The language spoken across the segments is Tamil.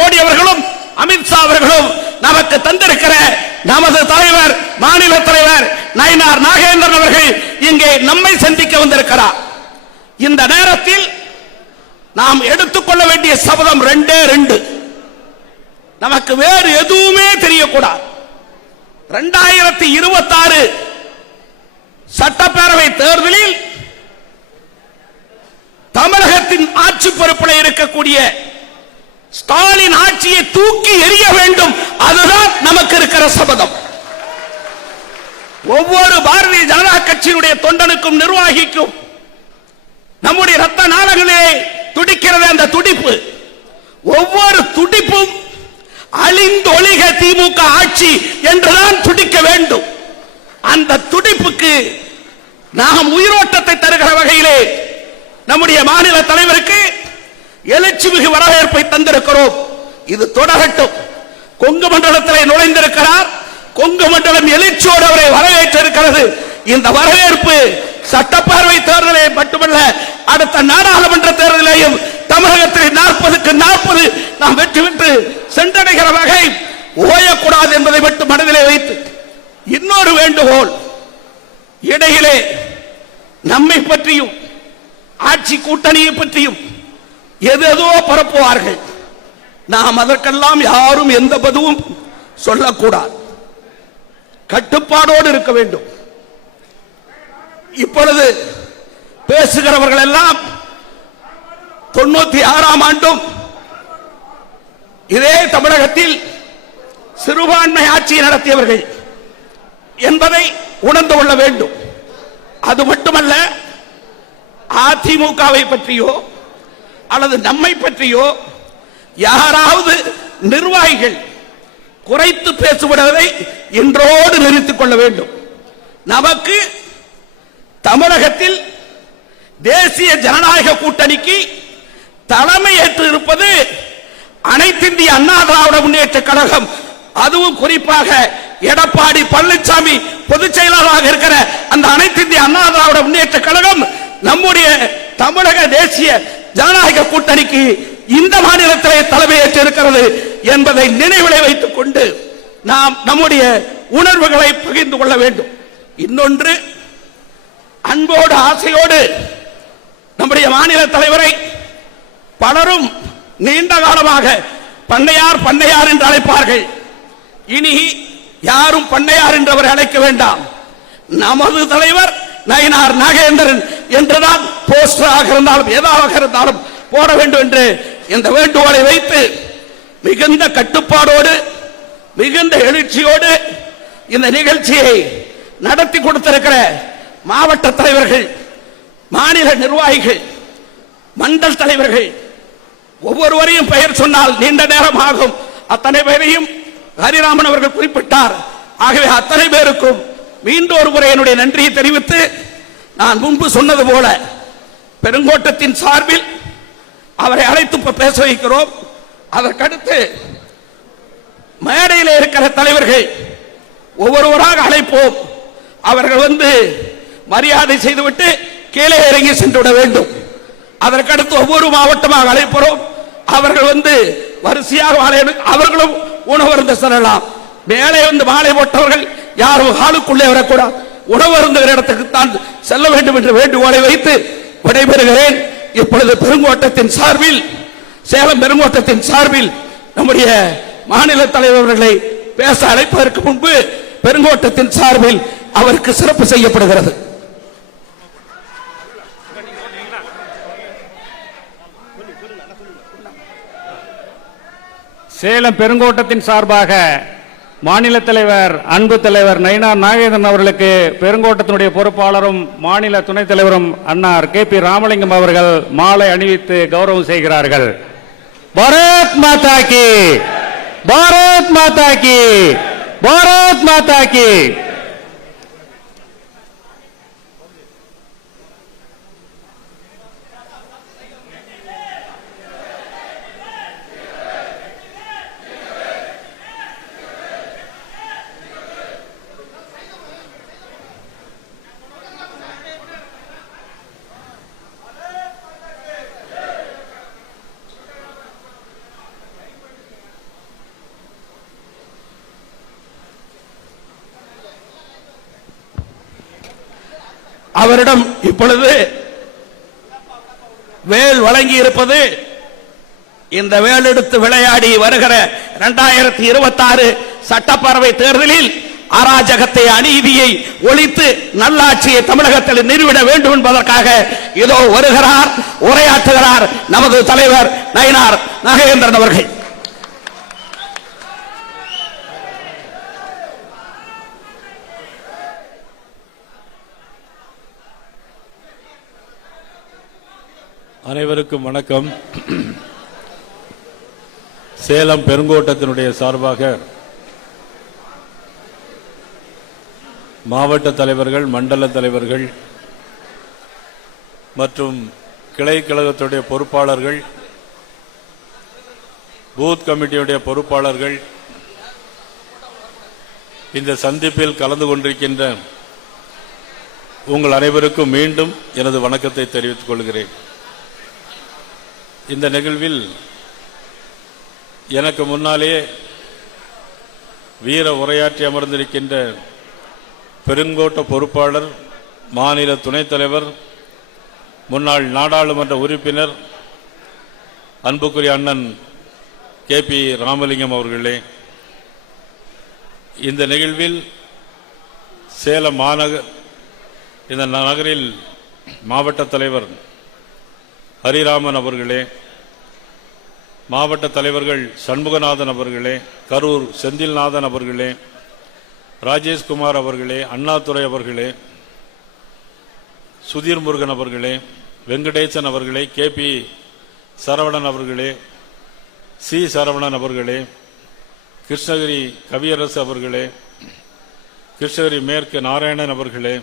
மோடி அவர்களும் அமித்ஷா அவர்களும் நமக்கு தந்திருக்கிற நமது தலைவர் மாநில தலைவர் நயினார் நாகேந்திரன் அவர்கள் இங்கே நம்மை சந்திக்க வந்திருக்கிறார். இந்த நேரத்தில் நாம் எடுத்துக்கொள்ள வேண்டிய சபதம் ரெண்டே ரெண்டு. நமக்கு வேறு எதுவுமே தெரியக்கூடாது. 2026 சட்டப்பேரவை தேர்தலில் தமிழகத்தின் ஆட்சி பொறுப்பில் இருக்கக்கூடிய ஸ்டாலின் ஆட்சியை தூக்கி எறிய வேண்டும். அதுதான் நமக்கு இருக்கிற சபதம். ஒவ்வொரு பாரதிய ஜனதா கட்சியினுடைய தொண்டனுக்கும் நிர்வாகிக்கும் நம்முடைய ரத்த நாளங்களே துடிக்கிறது. அந்த துடிப்பு, ஒவ்வொரு துடிப்பும் அழிந்தொழிக திமுக ஆட்சி என்றுதான் துடிக்க வேண்டும். அந்த துடிப்புக்கு நாம் உயிரோட்டத்தை தருகிற வகையிலே நம்முடைய மாநில தலைவருக்கு எழுச்சி மிகு வரவேற்பை தந்திருக்கிறோம். இது தொடரட்டும். கொங்கு மண்டலத்தில் நுழைந்திருக்கிறார். கொங்கு மண்டலம் எழுச்சியோடு அவரை வரவேற்றிருக்கிறது. இந்த வரவேற்பு சட்டப்பேரவை தேர்தலை மட்டுமல்ல, அடுத்த நாடாளுமன்ற தேர்தலையும் தமிழகத்தில் 40க்கு 40 நாம் வெற்றி பெற்று சென்றடைகிற வகை ஓயக்கூடாது என்பதை மட்டும் மனதிலே வைத்து இன்னொரு வேண்டுகோள். இடையிலே நம்மை பற்றியும் ஆட்சி கூட்டணியை பற்றியும் எதோ பரப்புவார்கள். நாம் அதற்கெல்லாம் யாரும் எந்த பதிவும் சொல்லக்கூடாது. கட்டுப்பாடோடு இருக்க வேண்டும். இப்பொழுது பேசுகிறவர்கள் எல்லாம் 96ஆம் ஆண்டும் இதே தமிழகத்தில் சிறுபான்மை ஆட்சியை நடத்தியவர்கள் என்பதை உணர்ந்து கொள்ள வேண்டும். அது மட்டுமல்ல, அதிமுகவை பற்றியோ அல்லது நம்மை பற்றியோ யாராவது நிர்வாகிகள் குறைத்து பேசுவதை இன்றோடு நிறுத்திக் கொள்ள வேண்டும். நமக்கு தமிழகத்தில் தேசிய ஜனநாயக கூட்டணிக்கு தலைமை ஏற்று இருப்பது அனைத்திந்திய அண்ணா திராவிட முன்னேற்ற கழகம். அதுவும் குறிப்பாக எடப்பாடி பழனிசாமி பொதுச் செயலாளராக இருக்கிற அந்த அனைத்திந்திய அண்ணா திராவிட முன்னேற்ற கழகம் நம்முடைய தமிழக தேசிய ஜனநாயக கூட்டணிக்கு இந்த மாநிலத்திலே தலைமையேற்று இருக்கிறது என்பதை நினைவில் வைத்துக் கொண்டு நாம் நம்முடைய உணர்வுகளை பகிர்ந்து கொள்ள வேண்டும். இன்னொன்று, அன்போடு ஆசையோடு நம்முடைய மாநில தலைவரை பலரும் நீண்ட காலமாக பண்ணையார் பண்ணையார் என்று அழைப்பார்கள். இனி யாரும் பண்ணையார் என்றவரை அழைக்க வேண்டாம். நமது தலைவர் நயினார் நாகேந்திரன் என்றுதான் போஸ்டராக இருந்தாலும் ஏதாவது இருந்தாலும் போட வேண்டும் என்று இந்த வேண்டுகோளை வைத்து மிகுந்த கட்டுப்பாடோடு மிகுந்த எழுச்சியோடு இந்த நிகழ்ச்சியை நடத்தி கொடுத்திருக்கிற மாவட்ட தலைவர்கள், மாநில நிர்வாகிகள், மண்டல் தலைவர்கள், ஒவ்வொருவரையும் பெயர் சொன்னால் நீண்ட நேரம் ஆகும். அத்தனை பேரையும் ஹரிராமன் அவர்கள் குறிப்பிட்டார். ஆகவே அத்தனை பேருக்கும் மீண்டும் ஒரு முறை என்னுடைய நன்றியை தெரிவித்து, நான் முன்பு சொன்னது போல பெருங்கோட்டத்தின் சார்பில் அவரை அழைத்து பேச வைக்கிறோம். அதற்கடுத்து மேடையில் இருக்கிற தலைவர்கள் ஒவ்வொருவராக அழைப்போம். அவர்கள் வந்து மரியாதை செய்துவிட்டு கீழே இறங்கி சென்று விட வேண்டும். அதற்கடுத்து ஒவ்வொரு மாவட்டமாக அழைப்போம். அவர்கள் வந்து வரிசையாக அவர்களும் உணவருந்த செல்லலாம். மேலே வந்து மாலை போட்டவர்கள் யாரும் ஹாலுக்குள்ளே வரக்கூடாது. உணவருந்துகிற இடத்துக்கு தான் செல்ல வேண்டும் என்று வேண்டுகோளை வைத்து விடைபெறுகிறேன். இப்பொழுது பெருங்கோட்டத்தின் சார்பில், சேலம் பெருங்கோட்டத்தின் சார்பில் நம்முடைய மாநில தலைவர்களை பேச அழைப்பதற்கு முன்பு பெருங்கோட்டத்தின் சார்பில் அவருக்கு சிறப்பு செய்யப்படுகிறது. சேலம் பெருங்கோட்டத்தின் சார்பாக மாநில தலைவர் அன்பு தலைவர் நயினார் நாகேந்திரன் அவர்களுக்கு பெருங்கோட்டத்தினுடைய பொறுப்பாளரும் மாநில துணைத் தலைவரும் அன்னார் KP ராமலிங்கம் அவர்கள் மாலை அணிவித்து கௌரவம் செய்கிறார்கள். பாரத் மாதா கி, பாரத் மாதா கி, பாரத் மாதா கி. அவரிடம் இப்பொழுது வேல் வழங்கி இருப்பது இந்த வேலெடுத்து விளையாடி வருகிற 2026 சட்டப்பேரவை தேர்தலில் அராஜகத்தை அநீதியை ஒழித்து நல்லாட்சியை தமிழகத்தில் நிறுவிட வேண்டும் என்பதற்காக இதோ வருகிறார், உரையாற்றுகிறார் நமது தலைவர் நயினார் நாகேந்திரன் அவர்கள். அனைவருக்கும் வணக்கம். சேலம் பெருங்கோட்டத்தினுடைய சார்பாக மாவட்ட தலைவர்கள், மண்டல தலைவர்கள் மற்றும் கிளை கழகத்துடைய பொறுப்பாளர்கள், பூத் கமிட்டியுடைய பொறுப்பாளர்கள் இந்த சந்திப்பில் கலந்து கொண்டிருக்கின்ற உங்கள் அனைவருக்கும் மீண்டும் எனது வணக்கத்தை தெரிவித்துக் கொள்கிறேன். இந்த நிகழ்வில் எனக்கு முன்னாலே வீர உரையாற்றி அமர்ந்திருக்கின்ற பெருங்கோட்ட பொறுப்பாளர், மாநில துணைத் தலைவர், முன்னாள் நாடாளுமன்ற உறுப்பினர் அன்புக்குரிய அண்ணன் KP ராமலிங்கம் அவர்களே, இந்த நிகழ்வில் சேலம் இந்த நகரில் மாவட்ட தலைவர் ஹரிராமன் அவர்களே, மாவட்ட தலைவர்கள் சண்முகநாதன் அவர்களே, கரூர் செந்தில்நாதன் அவர்களே, ராஜேஷ்குமார் அவர்களே, அண்ணாதுரை அவர்களே, சுதீர் முருகன் அவர்களே, வெங்கடேசன் அவர்களே, KP சரவணன் அவர்களே, C சரவணன் அவர்களே, கிருஷ்ணகிரி கவியரசு அவர்களே, கிருஷ்ணகிரி மேற்கு நாராயணன் அவர்களே,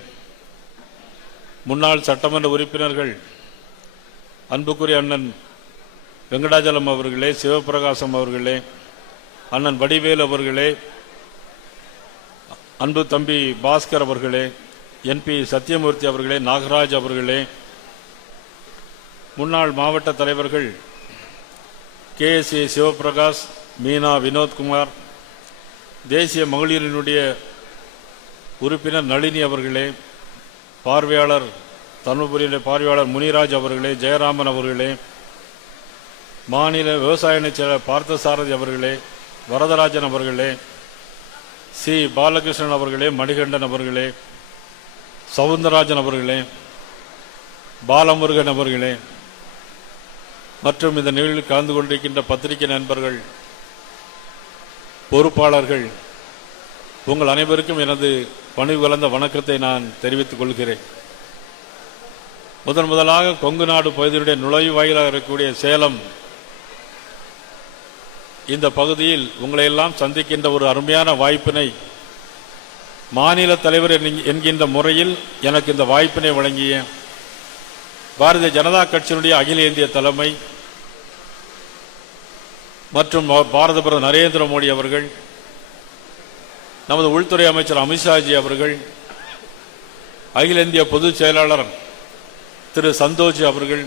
முன்னாள் சட்டமன்ற உறுப்பினர்கள் அன்புக்குரிய அண்ணன் வெங்கடாஜலம் அவர்களே, சிவபிரகாசம் அவர்களே, அண்ணன் வடிவேல் அவர்களே, அன்பு தம்பி பாஸ்கர் அவர்களே, NP சத்தியமூர்த்தி அவர்களே, நாகராஜ் அவர்களே, முன்னாள் மாவட்ட தலைவர்கள் KSA சிவபிரகாஷ், மீனா வினோத்குமார், தேசிய மகளிரினுடைய உறுப்பினர் நளினி அவர்களே, பார்வையாளர் தர்மபுரியினுடைய பார்வையாளர் முனிராஜ் அவர்களே, ஜெயராமன் அவர்களே, மாநில விவசாய செயலர் பார்த்தசாரதி அவர்களே, வரதராஜன் அவர்களே, C பாலகிருஷ்ணன் அவர்களே, மணிகண்டன் அவர்களே, சவுந்தரராஜன் அவர்களே, பாலமுருகன் அவர்களே மற்றும் இந்த நிகழ்வில் கலந்து கொண்டிருக்கின்ற பத்திரிகை நண்பர்கள், பொறுப்பாளர்கள், உங்கள் அனைவருக்கும் எனது பணிவு கலந்த வணக்கத்தை நான் தெரிவித்துக் கொள்கிறேன். முதலாக கொங்கு நாடு பகுதியினுடைய நுழைவாயிலாக இருக்கக்கூடிய சேலம் இந்த பகுதியில் உங்களை எல்லாம் சந்திக்கின்ற ஒரு அருமையான வாய்ப்பினை மாநில தலைவர் என்கின்ற முறையில் எனக்கு இந்த வாய்ப்பினை வழங்கிய பாரதிய ஜனதா கட்சியினுடைய அகில இந்திய தலைமை மற்றும் பாரத பிரதமர் நரேந்திர மோடி அவர்கள், நமது உள்துறை அமைச்சர் அமித்ஷாஜி அவர்கள், அகில இந்திய பொதுச் செயலாளர் திரு சந்தோஷ் அவர்கள்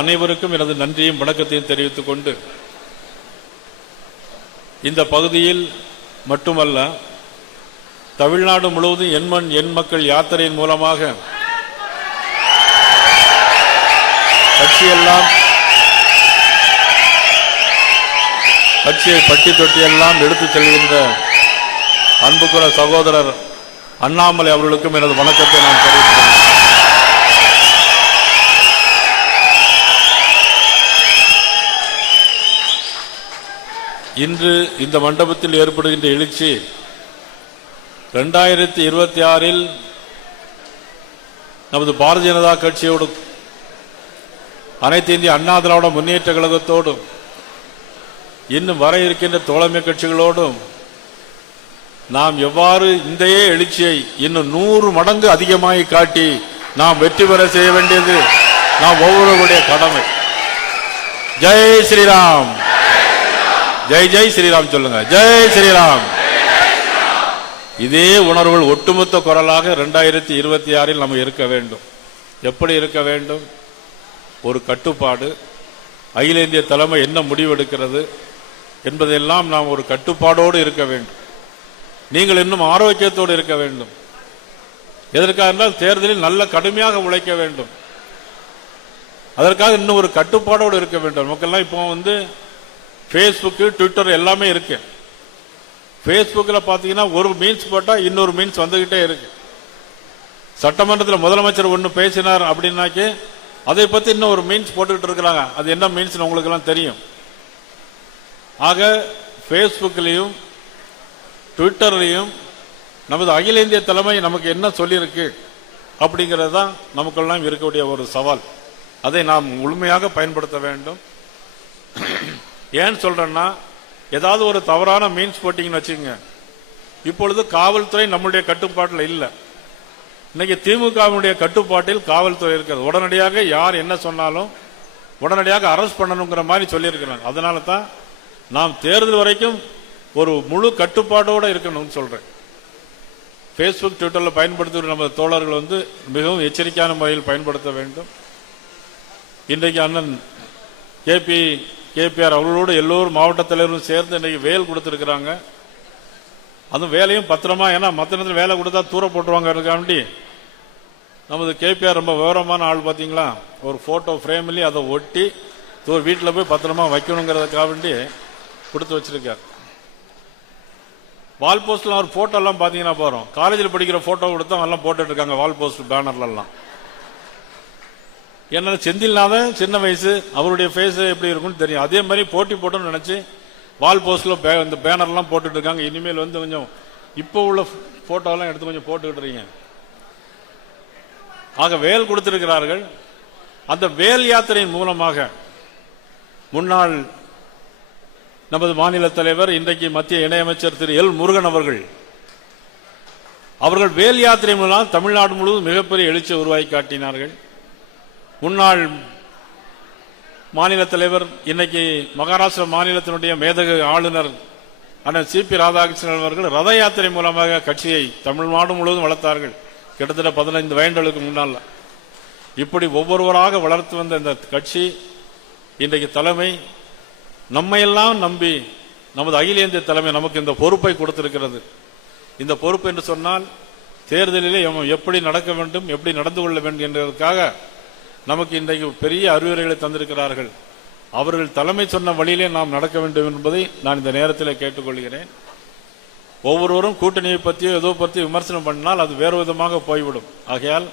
அனைவருக்கும் எனது நன்றியும் வணக்கத்தையும் தெரிவித்துக் கொண்டு, இந்த பகுதியில் மட்டுமல்ல தமிழ்நாடு முழுவதும் எண்மண் எண் மக்கள் யாத்திரையின் மூலமாக கட்சியை பட்டி தொட்டியெல்லாம் எடுத்துச் செல்கின்ற அன்புக்குற சகோதரர் அண்ணாமலை அவர்களுக்கும் எனது வணக்கத்தை நான் தெரிவிக்கிறேன். இன்று இந்த மண்டபத்தில் ஏற்படுகின்ற எழுச்சி 2026 நமது பாரதிய ஜனதா கட்சியோடு, அனைத்து இந்திய அண்ணா திராவிட முன்னேற்ற கழகத்தோடும், இன்னும் வர இருக்கின்ற தோழமை கட்சிகளோடும் நாம் எவ்வாறு இந்த எழுச்சியை இன்னும் 100 மடங்கு அதிகமாகி காட்டி நாம் வெற்றி பெற செய்ய வேண்டியது நாம் ஒவ்வொருவருடைய கடமை. ஜெய் ஸ்ரீராம், ஜெய் ஜெய் ஸ்ரீராம் சொல்லுங்க, ஜெய் ஸ்ரீராம். இதே உணர்வுகள் ஒட்டுமொத்த குரலாக 2026 நம்ம இருக்க வேண்டும். எப்படி இருக்க வேண்டும்? ஒரு கட்டுப்பாடு, அகில இந்திய தலைமை என்ன முடிவெடுக்கிறது என்பதெல்லாம் நாம் ஒரு கட்டுப்பாடோடு இருக்க வேண்டும். நீங்கள் இன்னும் ஆரோக்கியத்தோடு இருக்க வேண்டும். எதற்காக என்றால் தேர்தலில் நல்ல கடுமையாக உழைக்க வேண்டும். அதற்காக இன்னும் ஒரு கட்டுப்பாடோடு இருக்க வேண்டும். நமக்கெல்லாம் இப்போ வந்து ஃபேஸ்புக்கு, ட்விட்டர் எல்லாமே இருக்கு. ஃபேஸ்புக்கில் பார்த்தீங்கன்னா ஒரு மீன்ஸ் போட்டால் இன்னொரு மீன்ஸ் வந்துகிட்டே இருக்கு. சட்டமன்றத்தில் முதலமைச்சர் ஒன்று பேசினார் அப்படின்னாக்கே அதை பற்றி இன்னும் ஒரு மீன்ஸ் போட்டுக்கிட்டு இருக்கிறாங்க. அது என்ன மீன்ஸ் உங்களுக்கு எல்லாம் தெரியும். ஆக ஃபேஸ்புக்லையும் ட்விட்டர்லையும் நமது அகில இந்திய தலைமை நமக்கு என்ன சொல்லியிருக்கு அப்படிங்கிறது தான் நமக்கெல்லாம் இருக்கக்கூடிய ஒரு சவால். அதை நாம் முழுமையாக பயன்படுத்த வேண்டும். ஏன்னு சொல்றேன்னா, ஏதாவது ஒரு தவறான மீன்ஸ் போட்டிங்கன்னு வச்சுக்கோங்க, இப்பொழுது காவல்துறை நம்முடைய கட்டுப்பாட்டில் இல்லை. இன்னைக்கு திமுகவுடைய கட்டுப்பாட்டில் காவல்துறை இருக்கிறது. உடனடியாக யார் என்ன சொன்னாலும் உடனடியாக அரெஸ்ட் பண்ணணுங்கிற மாதிரி சொல்லியிருக்கிறாங்க. அதனால தான் நாம் தேர்தல் வரைக்கும் ஒரு முழு கட்டுப்பாட்டோடு இருக்கணும்னு சொல்றேன். ஃபேஸ்புக், ட்விட்டரில் பயன்படுத்துகிற நம்ம தோழர்கள் வந்து மிகவும் எச்சரிக்கையான முறையில் பயன்படுத்த வேண்டும். இன்றைக்கு அண்ணன் கேபிஆர் அவர்களோடு எல்லோரும் மாவட்ட தலைவரும் சேர்ந்து இன்றைக்கு வேல் கொடுத்துருக்கிறாங்க. அதுவும் வேலையும் பத்திரமா, ஏன்னா மற்ற நேரத்தில் வேலை கொடுத்தா தூர போட்டுருவாங்க. நமது கேபிஆர் ரொம்ப விவரமான ஆள். பார்த்தீங்களா, ஒரு போட்டோ ஃப்ரேம்லேயே அதை ஒட்டி வீட்டில் போய் பத்திரமா வைக்கணுங்கிறதுக்காக வேண்டி கொடுத்து வச்சிருக்கார். வால் போஸ்ட்ல ஒரு போட்டோ எல்லாம் பாத்தீங்கன்னா போறோம், காலேஜில் படிக்கிற போட்டோ கொடுத்தா எல்லாம் போட்டுட்டு இருக்காங்க வால் போஸ்ட் பேனர்ல எல்லாம். என்ன செந்தில்நாதன் சின்ன வயசு, அவருடைய ஃபேஸ் எப்படி இருக்கும்னு தெரியும். அதே மாதிரி போட்டி போட்டோம்னு நினைச்சு வால் போஸ்ட்ல இந்த பேனர் எல்லாம் போட்டுட்டு இருக்காங்க. இனிமேல் வந்து கொஞ்சம் இப்போ உள்ள போட்டோ எல்லாம் எடுத்து கொஞ்சம் போட்டுக்கிட்டு இருக்கீங்க. ஆக வேல் கொடுத்திருக்கிறார்கள். அந்த வேல் யாத்திரையின் மூலமாக முன்னாள் நமது மாநில தலைவர், இன்றைக்கு மத்திய இணையமைச்சர் திரு எல் முருகன் அவர்கள் வேல் யாத்திரை மூலம் தமிழ்நாடு முழுவதும் மிகப்பெரிய எழுச்சியை உருவாக்கி காட்டினார்கள். முன்னாள் மாநில தலைவர், இன்னைக்கு மகாராஷ்டிரா மாநிலத்தினுடைய மேதகு ஆளுநர் அண்ணன் சிபி ராதாகிருஷ்ணன் அவர்கள் ரத யாத்திரை மூலமாக கட்சியை தமிழ்நாடு முழுவதும் வளர்த்தார்கள். கிட்டத்தட்ட 15 ஆண்டுகளுக்கு முன்னால். இப்படி ஒவ்வொருவராக வளர்த்து வந்த இந்த கட்சி இன்றைக்கு தலைமை நம்மையெல்லாம் நம்பி நமது அகில இந்திய தலைமை நமக்கு இந்த பொறுப்பை கொடுத்திருக்கிறது. இந்த பொறுப்பு என்று சொன்னால் தேர்தலிலே எப்படி நடக்க வேண்டும், எப்படி நடந்து கொள்ள வேண்டும் என்பதற்காக நமக்கு இன்றைக்கு பெரிய அறிவுரைகளை தந்திருக்கிறார்கள். அவர்கள் தலைமை சொன்ன வழியிலே நாம் நடக்க வேண்டும் என்பதை நான் இந்த நேரத்தில் கேட்டுக்கொள்கிறேன். ஒவ்வொருவரும் கூட்டணியை பற்றியோ ஏதோ பற்றி விமர்சனம் பண்ணினால் அது வேறு விதமாக போய்விடும். ஆகையால்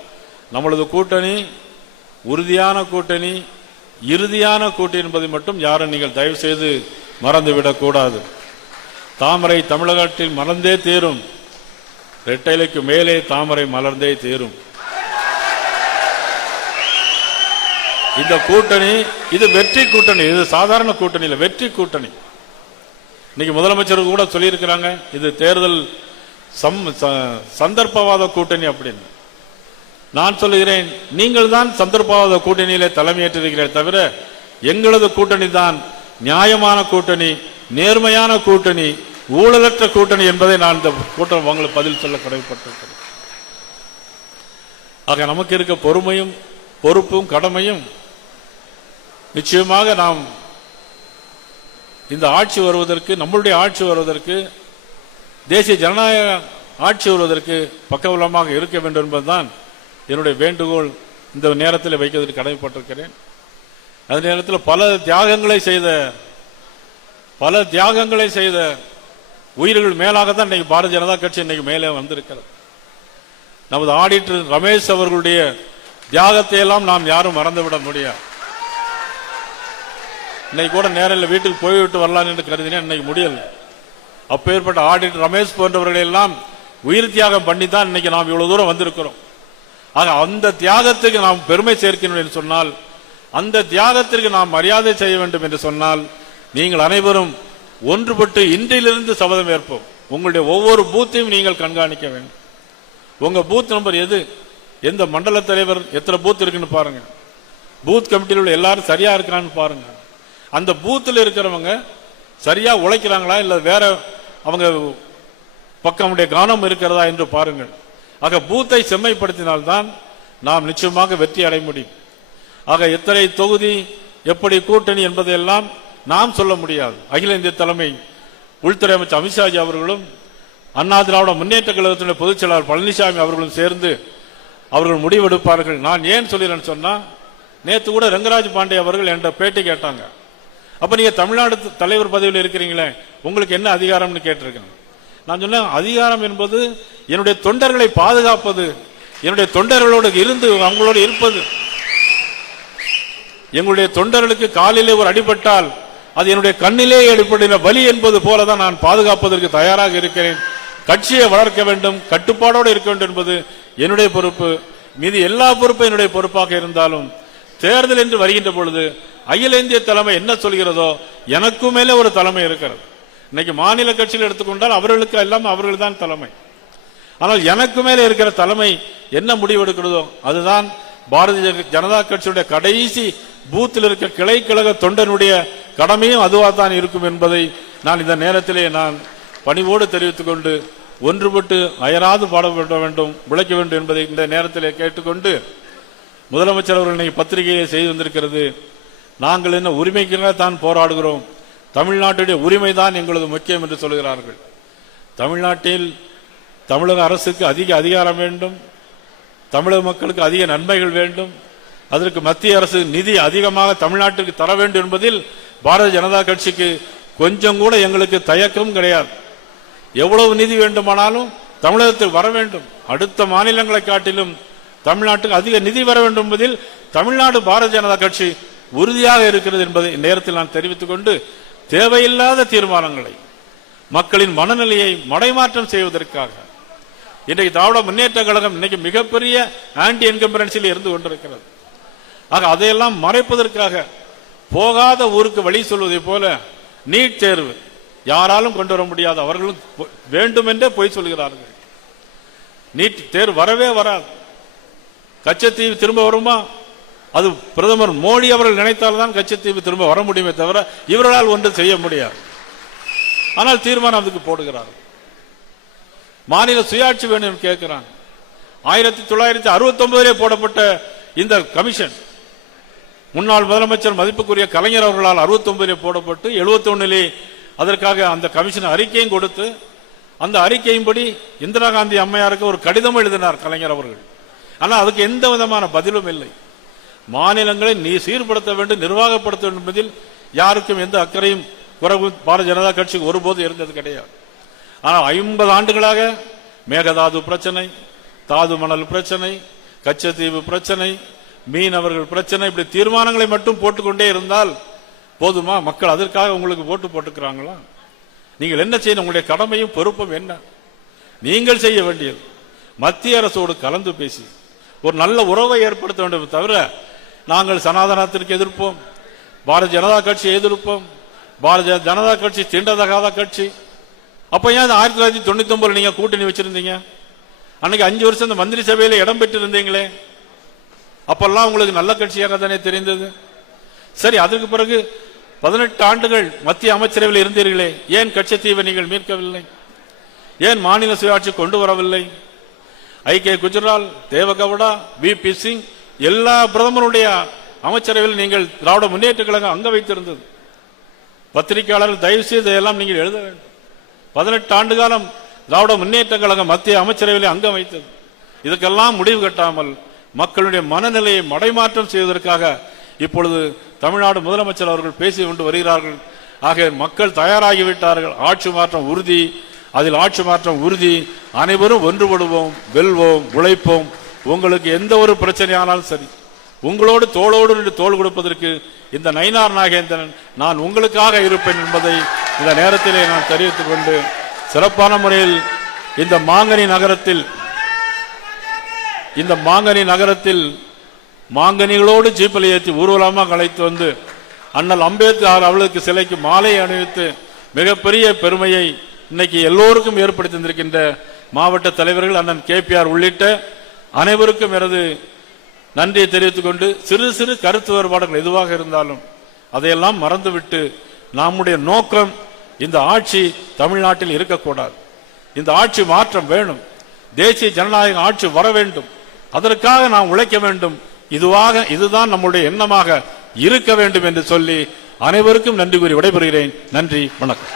நம்மளது கூட்டணி உறுதியான கூட்டணி, இறுதியான கூட்டணி என்பதை மட்டும் யாரும் நீங்கள் தயவு செய்து மறந்துவிடக் கூடாது. தாமரை தமிழகத்தில் மலர்ந்தே தீரும், இரட்டைலைக்கு மேலே தாமரை மலர்ந்தே தீரும். இந்த கூட்டணி இது வெற்றி கூட்டணி, இது சாதாரண கூட்டணி இல்லை, வெற்றி கூட்டணி. இன்னைக்கு முதலமைச்சர் கூட சொல்லியிருக்கிறாங்க, இது தேர்தல் சந்தர்ப்பவாத கூட்டணி அப்படின்னு. நான் சொல்லுகிறேன், நீங்கள் தான் சந்தர்ப்பவாத கூட்டணியிலே தலைமையேற்றிருக்கிறீர்கள் தவிர எங்களது கூட்டணி தான் நியாயமான கூட்டணி, நேர்மையான கூட்டணி, ஊழலற்ற கூட்டணி என்பதை நான் இந்த கூட்டம் உங்களுக்கு பதில் சொல்ல கடமைப்பட்டிருக்கிறேன். ஆக நமக்கு இருக்க பொறுமையும் பொறுப்பும் கடமையும் நிச்சயமாக நாம் இந்த ஆட்சி வருவதற்கு, நம்மளுடைய ஆட்சி வருவதற்கு, தேசிய ஜனநாயக ஆட்சி வருவதற்கு பக்கபலமாக இருக்க வேண்டும் என்பதுதான் என்னுடைய வேண்டுகோள். இந்த நேரத்தில் வைக்கிறதுக்கு கடமைப்பட்டிருக்கிறேன். அதே நேரத்தில் பல தியாகங்களை செய்த உயிர்கள் மேலாகத்தான் இன்னைக்கு பாரதிய ஜனதா கட்சி இன்னைக்கு மேலே வந்திருக்கிறது. நமது ஆடிட்டர் ரமேஷ் அவர்களுடைய தியாகத்தை எல்லாம் நாம் யாரும் மறந்துவிட முடியாது. இன்னைக்கு கூட நேரில் வீட்டுக்கு போய்விட்டு வரலாம் என்று கருதினேன், இன்னைக்கு முடியல. அப்பேற்பட்ட ஆடிட்டர் ரமேஷ் போன்றவர்களை எல்லாம் உயிர் தியாகம் பண்ணி தான் இன்னைக்கு நாம் இவ்வளவு தூரம் வந்திருக்கிறோம். ஆக அந்த தியாகத்துக்கு நாம் பெருமை சேர்க்கணும் என்று சொன்னால், அந்த தியாகத்திற்கு நாம் மரியாதை செய்ய வேண்டும் என்று சொன்னால், நீங்கள் அனைவரும் ஒன்றுபட்டு இன்றிலிருந்து சபதம் ஏற்போம். உங்களுடைய ஒவ்வொரு பூத்தையும் நீங்கள் கண்காணிக்க வேண்டும். உங்க பூத் நம்பர் எது, எந்த மண்டல தலைவர் எத்தனை பூத் இருக்குன்னு பாருங்க. பூத் கமிட்டியில் உள்ள எல்லாரும் சரியா இருக்கிறான்னு பாருங்க. அந்த பூத்தில் இருக்கிறவங்க சரியா உழைக்கிறாங்களா இல்ல வேற அவங்க பக்கமுடைய கவனம் இருக்கிறதா என்று பாருங்கள். ஆக பூத்தை செம்மைப்படுத்தினால்தான் நாம் நிச்சயமாக வெற்றி அடைய முடியும். ஆக எத்தனை தொகுதி, எப்படி கூட்டணி என்பதையெல்லாம் நாம் சொல்ல முடியாது. அகில இந்திய தலைமை உள்துறை அமைச்சர் அமித்ஷாஜி அவர்களும் அண்ணா திராவிட முன்னேற்ற கழகத்தினுடைய பொதுச் செயலாளர் பழனிசாமி அவர்களும் சேர்ந்து அவர்கள் முடிவெடுப்பார்கள். நான் ஏன் சொல்கிறேன்னு சொன்னா, நேற்று கூட ரங்கராஜ் பாண்டே அவர்கள் என்ற பேட்டி கேட்டாங்க. அப்ப நீங்க தமிழ்நாடு தலைவர் பதவியில் இருக்கிறீங்களே, உங்களுக்கு என்ன அதிகாரம்னு கேட்டிருக்கேன். நான் சொன்னேன், அதிகாரம் என்பது என்னுடைய தொண்டர்களை பாதுகாப்பது, என்னுடைய தொண்டர்களோடு இருந்து அவங்களோடு இருப்பது. எங்களுடைய தொண்டர்களுக்கு காலிலே ஒரு அடிபட்டால் அது என்னுடைய கண்ணிலே அடிப்படையில் வலி என்பது போலதான் நான் பாதுகாப்பதற்கு தயாராக இருக்கிறேன். கட்சியை வளர்க்க வேண்டும், கட்டுப்பாடோடு இருக்க வேண்டும் என்பது என்னுடைய பொறுப்பு. மீது எல்லா பொறுப்பும் என்னுடைய பொறுப்பாக இருந்தாலும் தேர்தல் என்று வருகின்ற பொழுது அகில இந்திய தலைமை என்ன சொல்கிறதோ எனக்கும் மேலே ஒரு தலைமை இருக்கிறது. இன்னைக்கு மாநில கட்சியில் எடுத்துக்கொண்டால் அவர்களுக்கு எல்லாம் அவர்கள் தான் தலைமை. ஆனால் எனக்கு மேலே இருக்கிற தலைமை என்ன முடிவெடுக்கிறதோ அதுதான் பாரதிய ஜனதா கட்சியுடைய கடைசி பூத்தில் இருக்க கிளை கழக தொண்டனுடைய கடமையும் அதுவாக தான் இருக்கும் என்பதை நான் இந்த நேரத்திலே நான் பணிவோடு தெரிவித்துக் கொண்டு, ஒன்றுபட்டு அயராது பாடுபட வேண்டும், உழைக்க வேண்டும் என்பதை இந்த நேரத்திலே கேட்டுக்கொண்டு, முதலமைச்சர் அவர்கள் இன்னைக்கு பத்திரிகையை செய்து வந்திருக்கிறது. நாங்கள் என்ன உரிமைக்காக தான் போராடுகிறோம், தமிழ்நாட்டுடைய உரிமை தான் எங்களது முக்கியம் என்று சொல்கிறார்கள். தமிழ்நாட்டில் தமிழக அரசுக்கு அதிக அதிகாரம் வேண்டும், தமிழக மக்களுக்கு அதிக நன்மைகள் வேண்டும், அதற்கு மத்திய அரசு நிதி அதிகமாக தமிழ்நாட்டுக்கு தர வேண்டும் என்பதில் பாரதிய ஜனதா கட்சிக்கு கொஞ்சம் கூட எங்களுக்கு தயக்கம் கிடையாது. எவ்வளவு நிதி வேண்டுமானாலும் தமிழகத்தில் வர வேண்டும், அடுத்த மாநிலங்களை காட்டிலும் தமிழ்நாட்டுக்கு அதிக நிதி வர வேண்டும் என்பதில் தமிழ்நாடு பாரதிய ஜனதா கட்சி உறுதியாக இருக்கிறது என்பதை நேரத்தில் நான் தெரிவித்துக் கொண்டு, தேவையில்லாத தீர்மானங்களை மக்களின் மனநிலையை மடைமாற்றம் செய்வதற்காக இன்றைக்கு திராவிட முன்னேற்ற கழகம் இன்னைக்கு மிகப்பெரிய ஆன்டி என்கம்பரன்சில் இருந்து கொண்டிருக்கிறது. ஆக அதையெல்லாம் மறைப்பதற்காக போகாத ஊருக்கு வழி சொல்வதை போல நீட் தேர்வு யாராலும் கொண்டு வர முடியாது, அவர்களும் வேண்டுமென்றே போய் சொல்கிறார்கள். நீட் தேர்வு வரவே வராது. கச்சத்தீவு திரும்ப வருமா? அது பிரதமர் மோடி அவர்கள் நினைத்தால்தான் கச்சத்தீவு திரும்ப வர முடியுமே தவிர இவர்களால் ஒன்று செய்ய முடியாது. ஆனால் தீர்மானம் அதுக்கு போடுகிறார்கள். மாநில சுயாட்சி வேண்டும் கேட்கிறாங்க. 1969 போடப்பட்ட இந்த கமிஷன் முன்னாள் முதலமைச்சர் மதிப்புக்குரிய கலைஞர் அவர்களால் 69 போடப்பட்டு 71 அதற்காக அந்த கமிஷன் அறிக்கையும் கொடுத்து, அந்த அறிக்கையின்படி இந்திரா காந்தி அம்மையாருக்கு ஒரு கடிதம் எழுதினார் கலைஞர் அவர்கள். ஆனால் அதுக்கு எந்த விதமான பதிலும் இல்லை. மாநிலங்களை நீ சீர்படுத்த வேண்டும், நிர்வாகப்படுத்த வேண்டும் என்பதில் யாருக்கும் எந்த அக்கறையும் குறைவு பாரதிய ஜனதா கட்சிக்கு ஒருபோது இருந்தது கிடையாது. ஆனால் 50 ஆண்டுகளாக மேகதாது பிரச்சனை, தாது மணல் பிரச்சனை, கச்சத்தீவு பிரச்சனை, மீனவர்கள் பிரச்சனை, இப்படி தீர்மானங்களை மட்டும் போட்டுக்கொண்டே இருந்தால் போதுமா? மக்கள் அதற்காக உங்களுக்கு ஓட்டு போட்டுக்கிறாங்களா? நீங்கள் என்ன செய்யணும்? உங்களுடைய கடமையும் பொறுப்பும் என்ன? நீங்கள் செய்ய வேண்டியது மத்திய அரசோடு கலந்து பேசி ஒரு நல்ல உறவை ஏற்படுத்த வேண்டும். தவிர நாங்கள் சனாதனத்திற்கு எதிர்ப்போம், பாரதிய ஜனதா கட்சி எதிர்ப்போம், பாரதிய ஜனதா கட்சி தீண்டதகாத கட்சி. அப்ப ஏன் 1999 நீங்க கூட்டணி வச்சிருந்தீங்க? அன்னைக்கு 5 வருஷம் இந்த மந்திரி சபையில இடம் பெற்று இருந்தீங்களே, அப்பெல்லாம் உங்களுக்கு நல்ல கட்சியாக தானே தெரிந்தது. சரி, அதுக்கு பிறகு 18 ஆண்டுகள் மத்திய அமைச்சரவையில் இருந்தீர்களே, ஏன் கச்சத்தீவை நீங்கள் மீட்கவில்லை? ஏன் மாநில சுயாட்சி கொண்டு வரவில்லை? ஐ.கே. குஜ்ரால், தேவகவுடா, வி.பி. சிங் எல்லா பிரதமருடைய அமைச்சரவையில் நீங்கள் திராவிட முன்னேற்ற கழகம் அங்க வைத்திருந்தது. பத்திரிகையாளர்கள் தயவு செய்து இதையெல்லாம் நீங்கள் எழுத வேண்டும். 18 ஆண்டு காலம் திராவிட முன்னேற்ற கழகம் மத்திய அமைச்சரவையில் அங்கம் வைத்தது. இதுக்கெல்லாம் முடிவு கட்டாமல் மக்களுடைய மனநிலையை மடைமாற்றம் செய்வதற்காக இப்பொழுது தமிழ்நாடு முதலமைச்சர் அவர்கள் பேசி கொண்டு வருகிறார்கள். ஆக மக்கள் தயாராகிவிட்டார்கள். ஆட்சி மாற்றம் உறுதி, அதில் ஆட்சி மாற்றம் உறுதி. அனைவரும் ஒன்றுபடுவோம், வெல்வோம், உழைப்போம். உங்களுக்கு எந்த ஒரு பிரச்சனையானாலும் சரி, உங்களோடு தோளோடு தோள் கொடுப்பதற்கு இந்த நயினார் நாகேந்திரன் நான் உங்களுக்காக இருப்பேன் என்பதை இந்த நேரத்திலே நான் தெரிவித்துக் கொண்டு, சிறப்பான முறையில் இந்த மாங்கனி நகரத்தில் மாங்கனிகளோடு ஜீப்பில் ஏற்றி ஊர்வலமாக அழைத்து வந்து அண்ணல் அம்பேத்கர் அவர்களுக்கு சிலைக்கு மாலை அணிவித்து மிகப்பெரிய பெருமையை இன்னைக்கு எல்லோருக்கும் ஏற்படுத்தி தந்திருக்கின்ற மாவட்ட தலைவர்கள் அண்ணன் KPR உள்ளிட்ட அனைவருக்கும் எனது நன்றியை தெரிவித்துக் கொண்டு, சிறு சிறு கருத்து வேறுபாடுகள் எதுவாக இருந்தாலும் அதையெல்லாம் மறந்துவிட்டு நம்முடைய நோக்கம் இந்த ஆட்சி தமிழ்நாட்டில் இருக்கக்கூடாது. இந்த ஆட்சி மாற்றம் வேணும், தேசிய ஜனநாயக ஆட்சி வர வேண்டும், அதற்காக நாம் உழைக்க வேண்டும். இதுதான் நம்முடைய எண்ணமாக இருக்க வேண்டும் என்று சொல்லி அனைவருக்கும் நன்றி கூறி விடைபெறுகிறேன். நன்றி, வணக்கம்.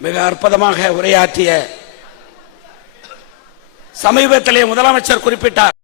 மிக அற்புதமாக உரையாற்றிய சமீபத்திலே முதலமைச்சர் குறிப்பிட்டார்.